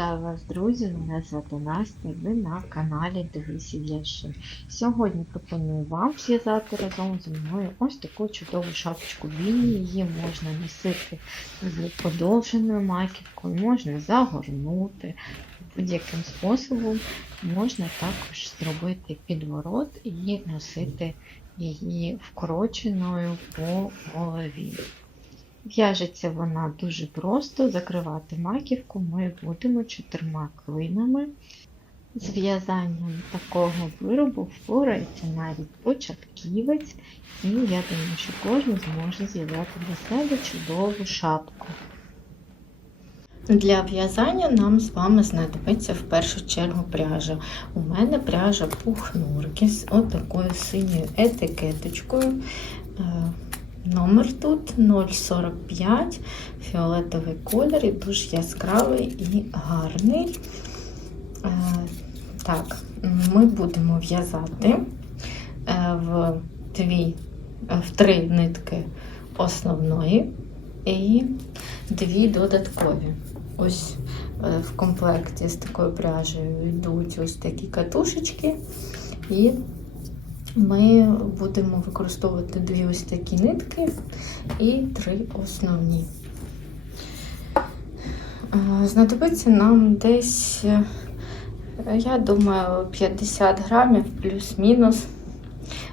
Вітаю вас, друзі! Мене звати Настя, ви на каналі Дивись і Сьогодні пропоную вам зв'язати разом зі мною ось таку чудову шапочку Вінні. Її можна носити з подовженою маківкою, можна загорнути будь-яким способом. Можна також зробити підворот і носити її вкороченою по голові. В'яжеться вона дуже просто, закривати маківку ми будемо чотирма клинами. З в'язанням такого виробу впорається навіть початківець, і я думаю, що кожен зможе зв'язати для себе чудову шапку. Для в'язання нам з вами знадобиться в першу чергу пряжа. У мене пряжа пухнурки з отакою синьою етикеточкою. Номер тут 0,45, фіолетовий колір, і дуже яскравий і гарний. Так, ми будемо в'язати в дві, в три нитки основної і дві додаткові. Ось в комплекті з такою пряжею йдуть ось такі катушечки. І ми будемо використовувати дві ось такі нитки і три основні. Знадобиться нам десь, я думаю, 50 грамів плюс-мінус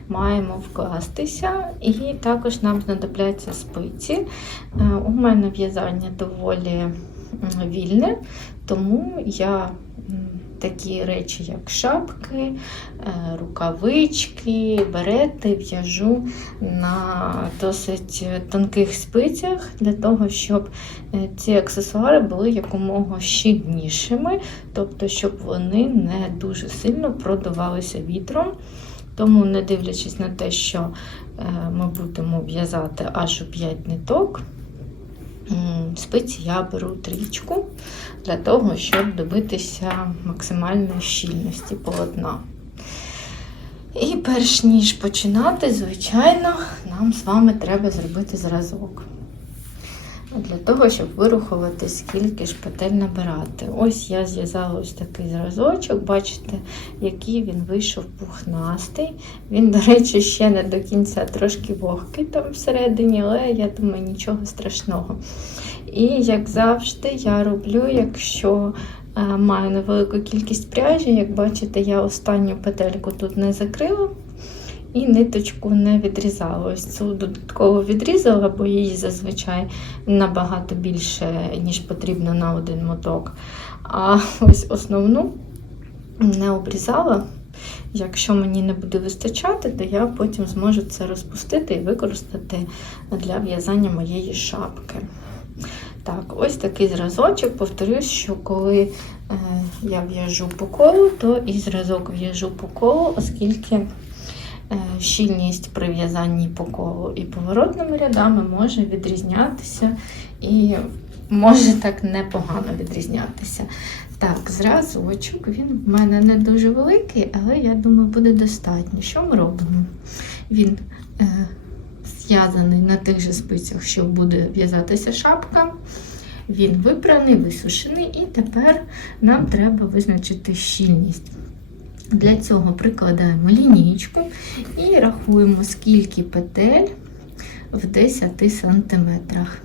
маємо вкластися, і також нам знадобляться спиці. У мене в'язання доволі вільне, тому я такі речі, як шапки, е, рукавички, берети в'яжу на досить тонких спицях, для того, щоб е, ці аксесуари були якомога щільнішими, тобто, щоб вони не дуже сильно продувалися вітром. Тому, не дивлячись на те, що е, ми будемо в'язати аж у 5 ниток, спиці я беру трічку для того, щоб добитися максимальної щільності полотна. І перш ніж починати, звичайно, нам з вами треба зробити зразок. Для того, щоб вирахувати, скільки ж петель набирати. Ось я зв'язала ось такий зразочок, бачите, який він вийшов пухнастий. Він, до речі, ще не до кінця трошки вогкий там всередині, але я думаю, нічого страшного. І, як завжди, я роблю, якщо е, маю невелику кількість пряжі, як бачите, я останню петельку тут не закрила і ниточку не відрізала. Ось цю додатково відрізала, бо її зазвичай набагато більше, ніж потрібно на один моток. А ось основну не обрізала. Якщо мені не буде вистачати, то я потім зможу це розпустити і використати для в'язання моєї шапки. Так, ось такий зразочок. Повторюсь, що коли е, я в'яжу по колу, то і зразок в'яжу по колу, оскільки щільність при в'язанні по колу і поворотними рядами може відрізнятися і може так непогано відрізнятися. Так, зразочок, він в мене не дуже великий, але я думаю, буде достатньо. Що ми робимо? Він е, зв'язаний на тих же спицях, що буде в'язатися шапка. Він випраний, висушений, і тепер нам треба визначити щільність. Для цього прикладаємо лінійку і рахуємо, скільки петель в 10 сантиметрах.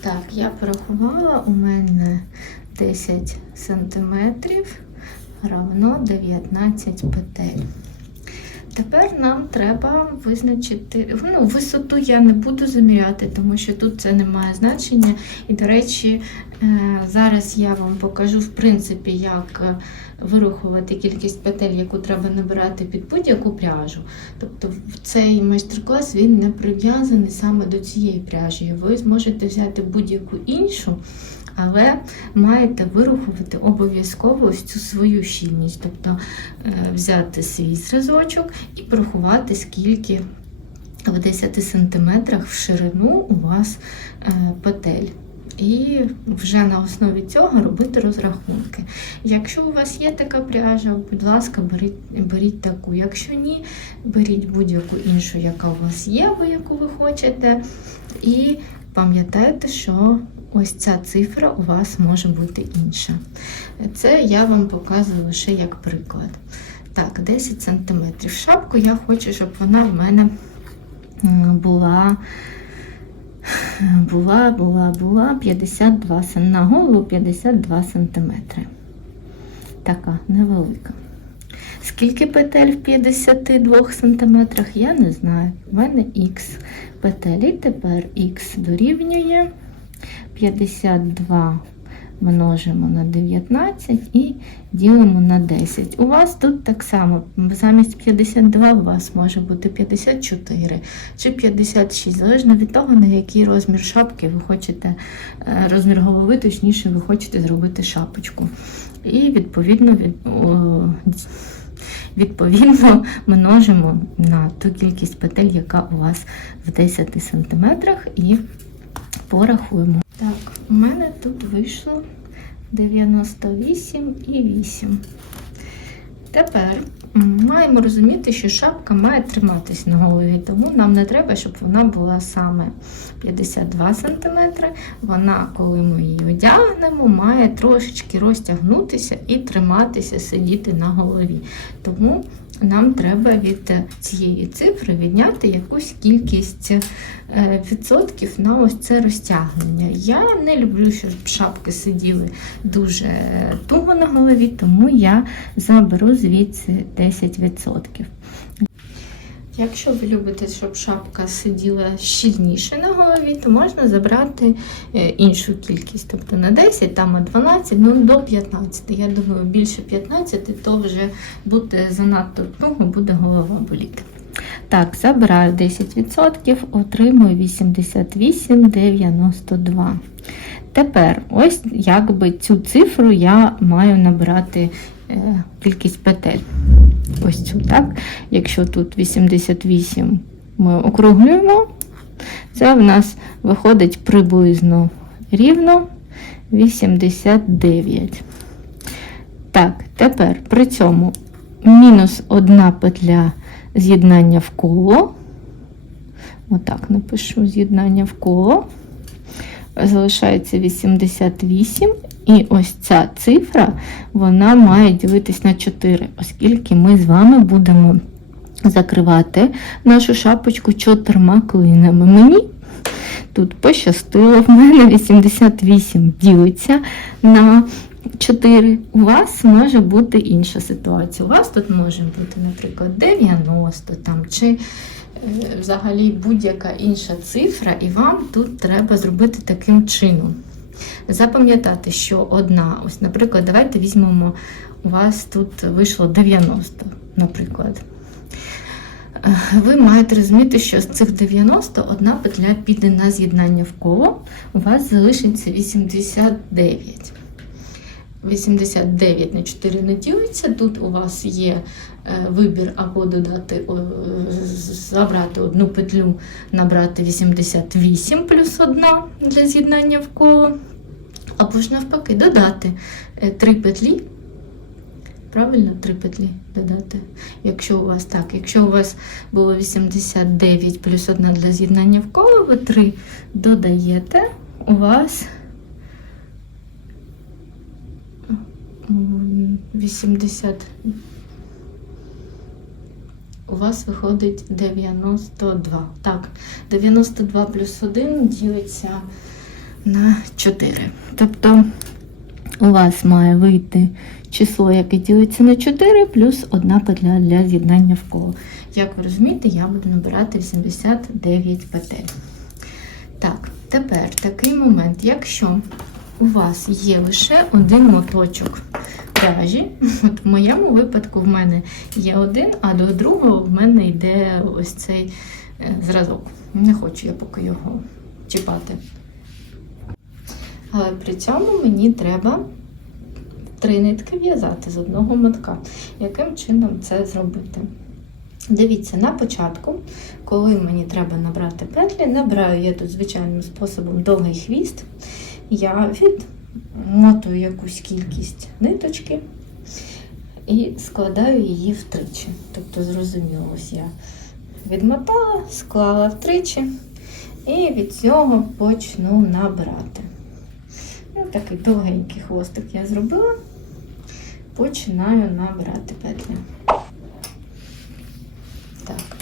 Так, я порахувала, у мене 10 сантиметрів равно 19 петель. Тепер нам треба визначити, ну, висоту я не буду заміряти, тому що тут це не має значення. І, до речі, е, зараз я вам покажу, в принципі, як е, вирахувати кількість петель, яку треба набирати під будь-яку пряжу. Тобто цей майстер-клас він не прив'язаний саме до цієї пряжі. Ви зможете взяти будь-яку іншу але маєте вирахувати обов'язково ось цю свою щільність, тобто е, взяти свій зразочок і порахувати, скільки в 10 см в ширину у вас е, петель. І вже на основі цього робити розрахунки. Якщо у вас є така пряжа, будь ласка, беріть беріть таку. Якщо ні, беріть будь-яку іншу, яка у вас є, або яку ви хочете. І пам'ятайте, що ось ця цифра у вас може бути інша. Це я вам показую лише як приклад. Так, 10 см. Шапку я хочу, щоб вона в мене була, була, була, була 52 см. На голову 52 см. Така невелика. Скільки петель в 52 см, я не знаю. У мене Х петель. І тепер Х дорівнює 52 множимо на 19 і ділимо на 10. У вас тут так само, замість 52 у вас може бути 54 чи 56, залежно від того, на який розмір шапки ви хочете, е, розмір голови, точніше, ви хочете зробити шапочку. І відповідно відповідно множимо на ту кількість петель, яка у вас в 10 см, і порахуємо. Так, у мене тут вийшло 98,8. Тепер маємо розуміти, що шапка має триматись на голові, тому нам не треба, щоб вона була саме 52 см. Вона, коли ми її одягнемо, має трошечки розтягнутися і триматися, сидіти на голові. Тому нам треба від цієї цифри відняти якусь кількість е, відсотків на ось це розтягнення. Я не люблю, щоб шапки сиділи дуже туго на голові, тому я заберу звідси 10%. Якщо ви любите, щоб шапка сиділа щільніше на голові, то можна забрати е, іншу кількість, тобто на 10, там на 12, ну до 15. Я думаю, більше 15, то вже буде занадто туго, буде голова боліти. Так, забираю 10%, отримую 88,92. Тепер, ось якби цю цифру я маю набрати кількість петель. Ось цю, так? Якщо тут 88 ми округлюємо, це в нас виходить приблизно рівно 89. Так, тепер при цьому мінус одна петля з'єднання в коло. Отак напишу з'єднання в коло. Залишається 88. І ось ця цифра вона має ділитись на 4, оскільки ми з вами будемо закривати нашу шапочку чотирма клинами. Мені тут пощастило, в мене 88 ділиться на 4. У вас може бути інша ситуація. У вас тут може бути, наприклад, 90 там, чи е, взагалі будь-яка інша цифра, і вам тут треба зробити таким чином. Запам'ятати, що одна, ось, наприклад, давайте візьмемо, у вас тут вийшло 90, наприклад. Е, Ви маєте розуміти, що з цих 90 одна петля піде на з'єднання в коло, у вас залишиться 89. 89 на 4 не ділиться. Тут у вас є е, вибір або додати, забрати одну петлю, набрати 88 плюс 1 для з'єднання в коло. Або ж навпаки, додати 3 петлі. Правильно, 3 петлі додати. Якщо у вас так, якщо у вас було 89 плюс 1 для з'єднання в коло, ви 3 додаєте, у вас 80. У вас виходить 92. Так, 92 плюс 1 ділиться на 4. Тобто у вас має вийти число, яке ділиться на 4, плюс одна петля для з'єднання в коло. Як ви розумієте, я буду набирати 89 петель. Так, тепер такий момент, якщо у вас є лише один моточок пряжі, от в моєму випадку в мене є один, а до другого в мене йде ось цей е, зразок. Не хочу я поки його чіпати. Але при цьому мені треба три нитки в'язати з одного мотка. Яким чином це зробити? Дивіться, на початку, коли мені треба набрати петлі, набираю я тут звичайним способом довгий хвіст. Я відмотую якусь кількість ниточки і складаю її втричі. Тобто, зрозуміло, ось я відмотала, склала втричі і від цього почну набирати. Ну, такий довгенький хвостик я зробила. Починаю набирати петлі. Так.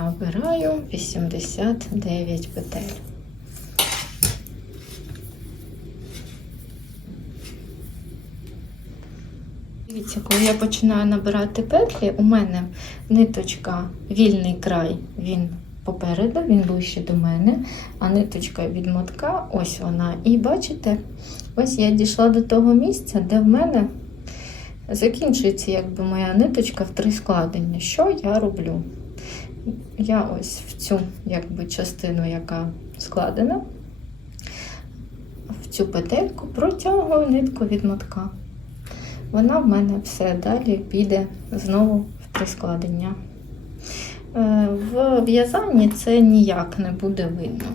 Набираю 89 петель. Дивіться, коли я починаю набирати петлі, у мене ниточка, вільний край, він попереду, він ближче до мене, а ниточка від мотка, ось вона. І бачите, ось я дійшла до того місця, де в мене закінчується якби моя ниточка в три складення. Що я роблю? Я ось в цю якби, частину, яка складена, в цю петельку протягую нитку від мотка. Вона в мене все далі піде знову в три складення. Е, В в'язанні це ніяк не буде видно.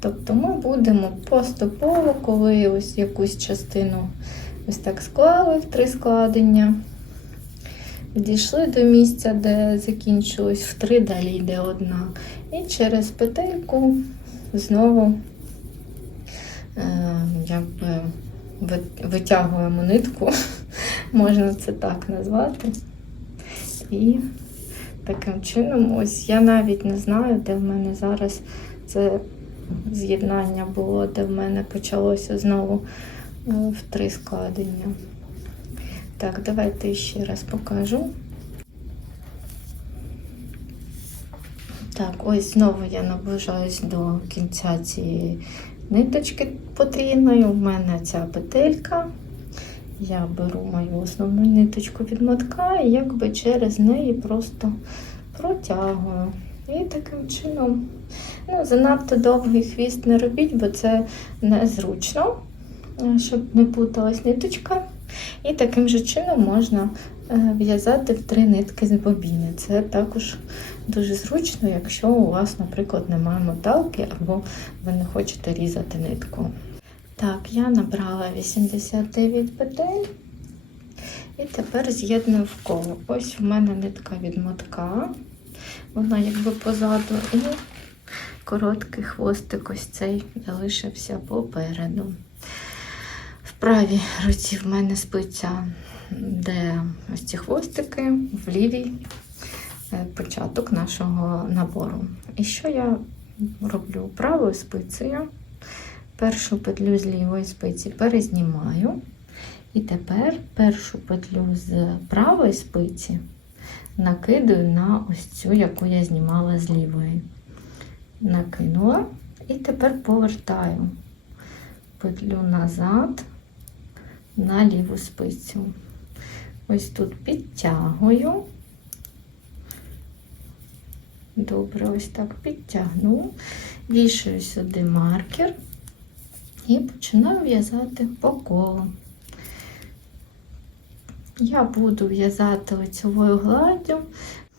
Тобто ми будемо поступово, коли ось якусь частину ось так склали в три складення, дійшли до місця, де закінчилось в три, далі йде одна. І через петельку знову е, якби витягуємо нитку, можна це так назвати. І таким чином, ось я навіть не знаю, де в мене зараз це з'єднання було, де в мене почалося знову е, в три складення. Так, давайте ще раз покажу. Так, ось знову я наближаюсь до кінця цієї ниточки потрійної. У мене ця петелька. Я беру мою основну ниточку від мотка і якби через неї просто протягую. І таким чином, ну, занадто довгий хвіст не робіть, бо це незручно, щоб не путалась ниточка. І таким же чином можна е, в'язати в три нитки з бобіни. Це також дуже зручно, якщо у вас, наприклад, немає моталки або ви не хочете різати нитку. Так, я набрала 89 петель. І тепер з'єдную в коло. Ось в мене нитка від мотка. Вона якби позаду. І короткий хвостик ось цей залишився попереду. Правій руці в мене спиця, де ось ці хвостики, в лівій е, початок нашого набору. І що я роблю правою спицею? Першу петлю з лівої спиці перезнімаю. І тепер першу петлю з правої спиці накидаю на ось цю, яку я знімала з лівої. Накинула і тепер повертаю петлю назад на ліву спицю. Ось тут підтягую. Добре, ось так підтягну, вішаю сюди маркер і починаю в'язати по колу. Я буду в'язати лицевою гладдю.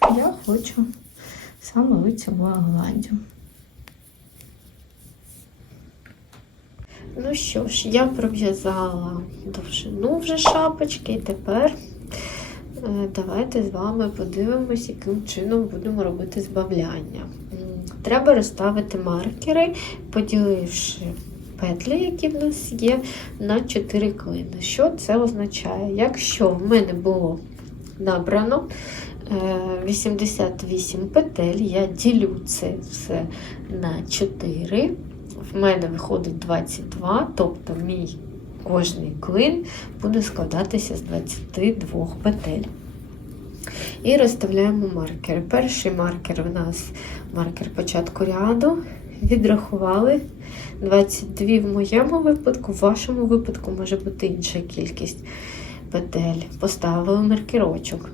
Я хочу саме лицевою гладдю. Ну що ж, я пров'язала довжину вже шапочки, і тепер е, давайте з вами подивимось, яким чином будемо робити збавляння. Треба розставити маркери, поділивши петлі, які в нас є, на 4 клини. Що це означає? Якщо в мене було набрано е, 88 петель, я ділю це все на 4. В мене виходить 22, тобто мій кожний клин буде складатися з 22 петель. І розставляємо маркери. Перший маркер у нас маркер початку ряду. Відрахували 22 в моєму випадку, в вашому випадку може бути інша кількість петель. Поставили маркерочок.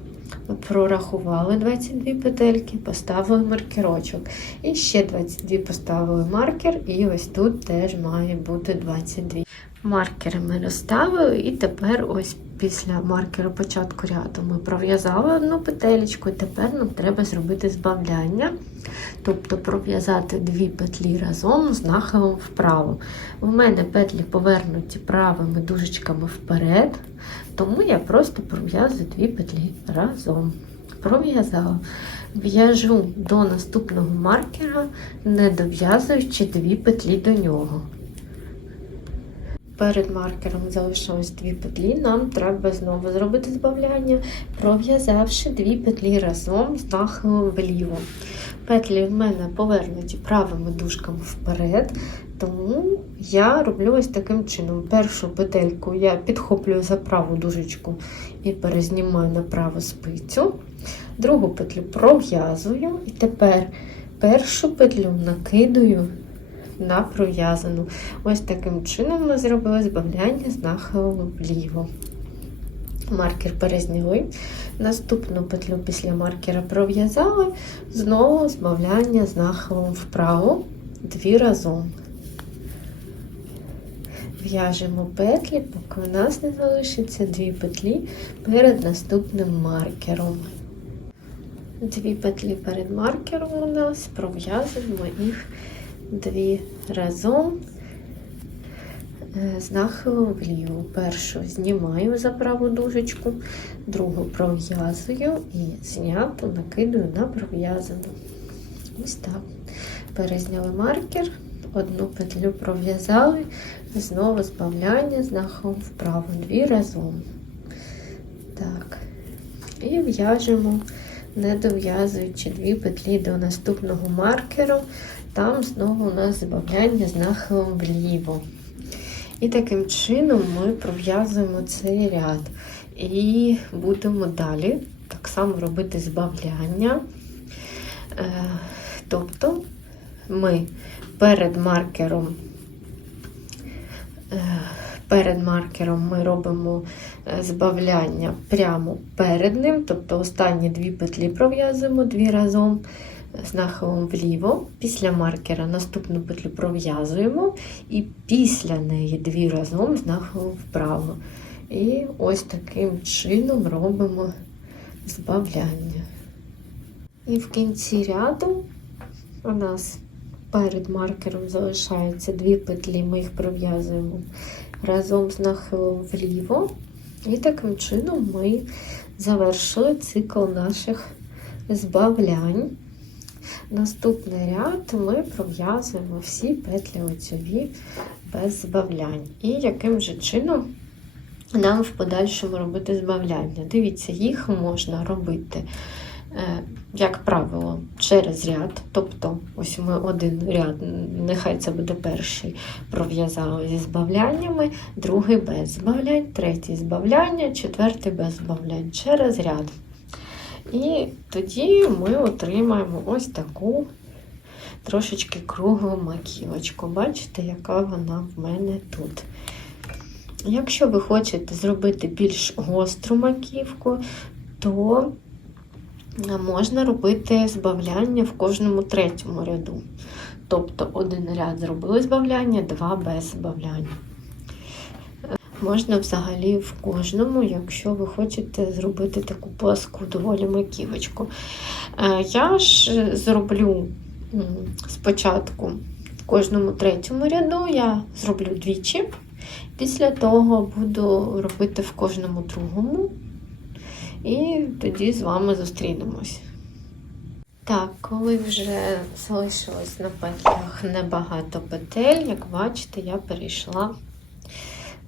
Прорахували 22 петельки, поставили маркерочок. І ще 22 поставили маркер, і ось тут теж має бути 22. Маркери ми розставили, і тепер ось після маркеру початку ряду ми пров'язали одну петелечку, і тепер нам треба зробити збавляння, тобто пров'язати дві петлі разом з нахилом вправо. У мене петлі повернуті правими дужечками вперед, тому я просто пров'язую дві петлі разом. пров'язала. В'яжу до наступного маркера, не дов'язуючи дві петлі до нього. Перед маркером залишилось дві петлі, нам треба знову зробити збавляння, пров'язавши дві петлі разом з нахилом вліво. Петлі в мене повернуті правими дужками вперед, тому я роблю ось таким чином. Першу петельку я підхоплюю за праву дужечку і перезнімаю на праву спицю. Другу петлю пров'язую, і тепер першу петлю накидаю на пров'язану. Ось таким чином ми зробили збавляння з нахилом вліво. Маркер перезняли. Наступну петлю після маркера пров'язали, знову збавляння з нахилом вправо, дві разом. В'яжемо петлі, поки у нас не залишиться дві петлі перед наступним маркером. Дві петлі перед маркером у нас пров'язуємо їх дві разом е, з нахилом вліво. Першу знімаю за праву дужечку, другу пров'язую і зняту накидаю на пров'язану. Ось так. Перезняли маркер, одну петлю пров'язали, знову збавляння з нахилом вправо, дві разом. Так. І в'яжемо, не дов'язуючи дві петлі до наступного маркеру. Там знову у нас збавляння з нахилом вліво. І таким чином ми пров'язуємо цей ряд. І будемо далі так само робити збавляння. Е, Тобто ми перед маркером, е, перед маркером ми робимо е, збавляння прямо перед ним, тобто останні дві петлі пров'язуємо дві разом з нахилом вліво. Після маркера наступну петлю пров'язуємо і після неї дві разом з нахилом вправо. І ось таким чином робимо збавляння. І в кінці ряду у нас перед маркером залишаються дві петлі, ми їх пров'язуємо разом з нахилом вліво. І таким чином ми завершили цикл наших збавлянь. Наступний ряд ми пров'язуємо всі петлі лицьові без збавлянь. І яким же чином нам в подальшому робити збавляння? Дивіться, їх можна робити, е, як правило, через ряд. Тобто, ось ми один ряд, нехай це буде перший, пров'язали зі збавляннями, другий без збавлянь, третій збавляння, четвертий без збавлянь через ряд. І тоді ми отримаємо ось таку трошечки круглу маківочку. Бачите, яка вона в мене тут. Якщо ви хочете зробити більш гостру маківку, то можна робити збавляння в кожному третьому ряду. Тобто один ряд зробили збавляння, два без збавляння. Можна взагалі в кожному, якщо ви хочете зробити таку пласку доволі маківочку. Е, я ж зроблю спочатку в кожному третьому ряду, я зроблю двічі. Після того буду робити в кожному другому. І тоді з вами зустрінемось. Так, коли вже залишилось на петлях небагато петель, як бачите, я перейшла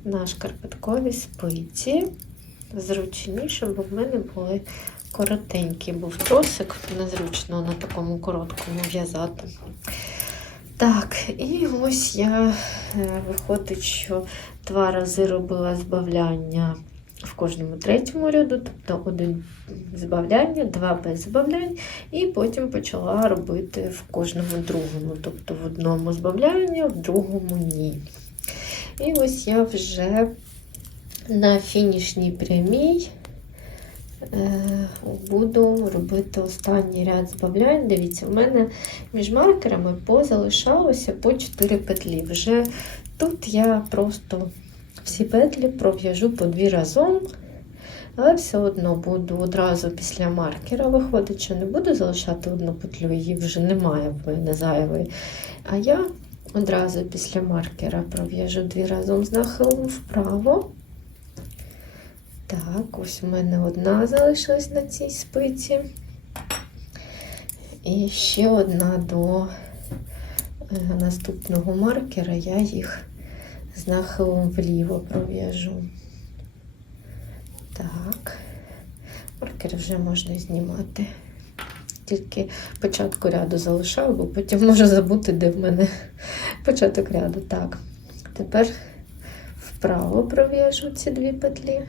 на шкарпеткові спиці. Зручніше, бо в мене були коротенький був тросик, незручно на такому короткому в'язати. Так, і ось я е, виходить, що два рази робила збавляння в кожному третьому ряду, тобто один збавляння, два без збавлянь, і потім почала робити в кожному другому, тобто в одному збавляння, в другому ні. І ось я вже на фінішній прямій е, буду робити останній ряд збавлянь. Дивіться, в мене між маркерами позалишалося по 4 петлі. Вже тут я просто всі петлі пров'яжу по дві разом, але все одно буду одразу після маркера виходить, що не буду залишати одну петлю, її вже немає в мене зайвої. А я Одразу після маркера пров'яжу дві разом з нахилом вправо. Так, ось у мене одна залишилась на цій спиці. І ще одна до е, наступного маркера. Я їх з нахилом вліво пров'яжу. Так, маркер вже можна знімати. Тільки початку ряду залишаю, бо потім можу забути, де в мене початок ряду. Так, тепер вправо пров'яжу ці дві петлі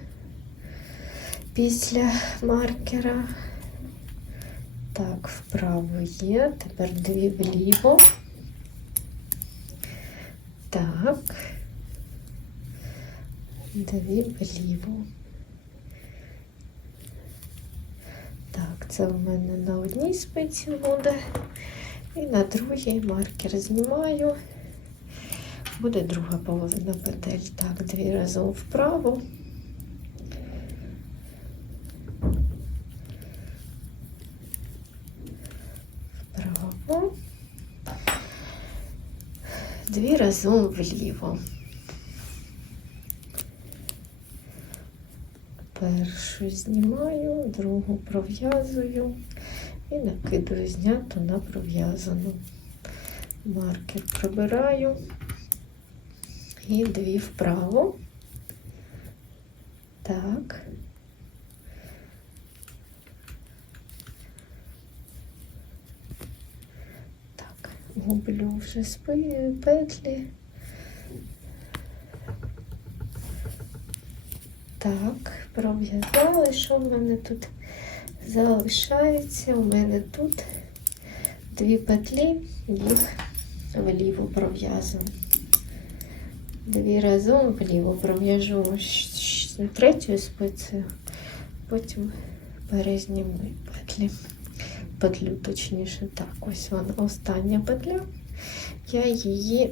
після маркера. Так, вправо є. Тепер дві вліво. Так. Дві вліво. Так, це у мене на одній спиці буде. І на другій маркер знімаю. Буде друга половина петель. Так, дві разом вправо. Вправо. Дві разом вліво. Першу знімаю, другу пров'язую і накидаю зняту на пров'язану. Маркер прибираю і дві вправо. Так. Так, гублю вже петлі. Так, пров'язали. Що в мене тут залишається? У мене тут дві петлі, їх вліво пров'язую. Дві разом вліво пров'яжу третьою спицею, потім перезніму петлі. Петлю точніше. Так, ось вона остання петля. Я її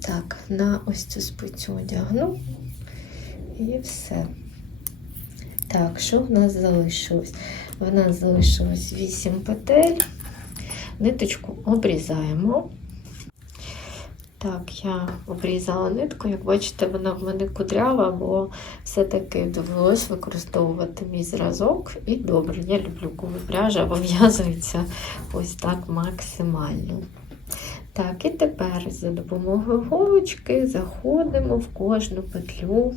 так на ось цю спицю одягну. І все. Так, що в нас залишилось? В нас залишилось 8 петель. Ниточку обрізаємо. Так, я обрізала нитку. Як бачите, вона в мене кудрява, бо все-таки довелось використовувати мій зразок. І добре, я люблю, коли пряжа вив'язується ось так максимально. Так, і тепер за допомогою голочки заходимо в кожну петлю.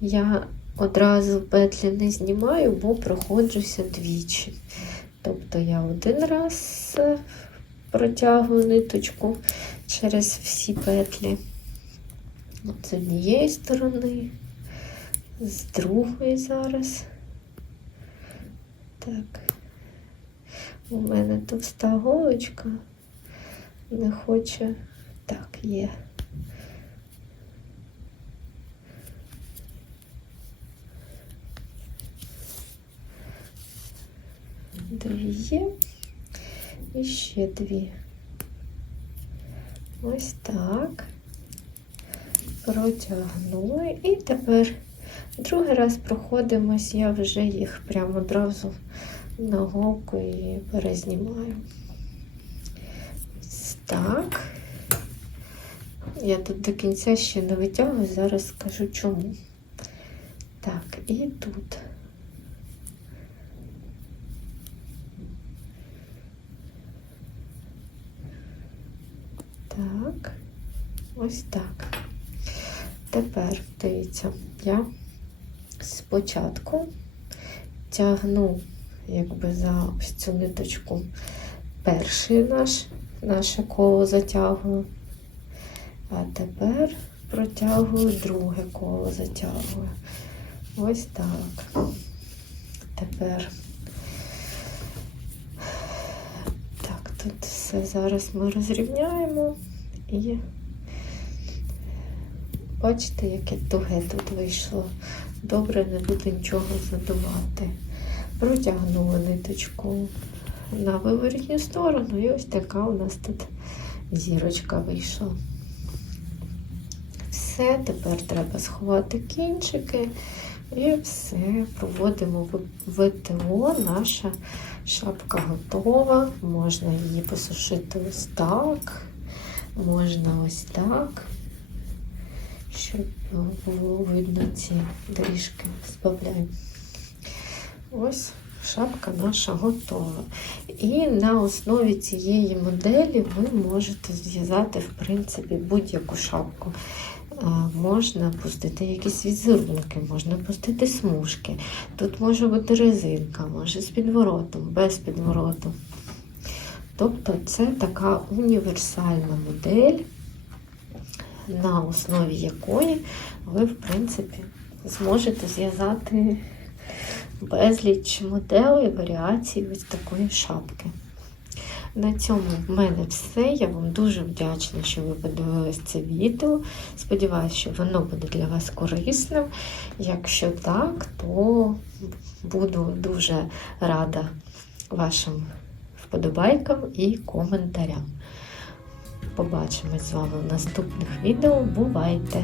Я одразу петлі не знімаю, бо проходжуся двічі. Тобто я один раз е, протягую ниточку через всі петлі. З однієї сторони, з другої зараз. Так. У мене товста голочка не хоче. Так, є. Дві є. І ще дві. Ось так. Протягнули. І тепер другий раз проходимось, я вже їх прямо одразу на голку і перезнімаю. Ось так. Я тут до кінця ще не витягую, зараз скажу чому. Так, і тут. Так, ось так. Тепер, дивіться, я спочатку тягну якби за ось цю ниточку перший наш, наше коло затягую, а тепер протягую друге коло затягую. Ось так. Тепер так, тут все зараз ми розрівняємо і бачите, яке туге тут вийшло. Добре, не буде нічого задувати. Протягнула ниточку на виворітню сторону, і ось така у нас тут зірочка вийшла. Все, тепер треба сховати кінчики. І все, проводимо ВТО. Наша шапка готова. Можна її посушити ось так, можна ось так. Щоб було видно ці доріжки. Збавляю. Ось шапка наша готова. І на основі цієї моделі ви можете зв'язати, в принципі, будь-яку шапку. Можна пустити якісь візерунки, можна пустити смужки. Тут може бути резинка, може з підворотом, без підвороту. Тобто це така універсальна модель, на основі якої ви, в принципі, зможете зв'язати безліч моделей, варіацій ось такої шапки. На цьому в мене все. Я вам дуже вдячна, що ви подивились це відео. Сподіваюся, що воно буде для вас корисним. Якщо так, то буду дуже рада вашим вподобайкам і коментарям. Побачимось з вами в наступних відео. Бувайте!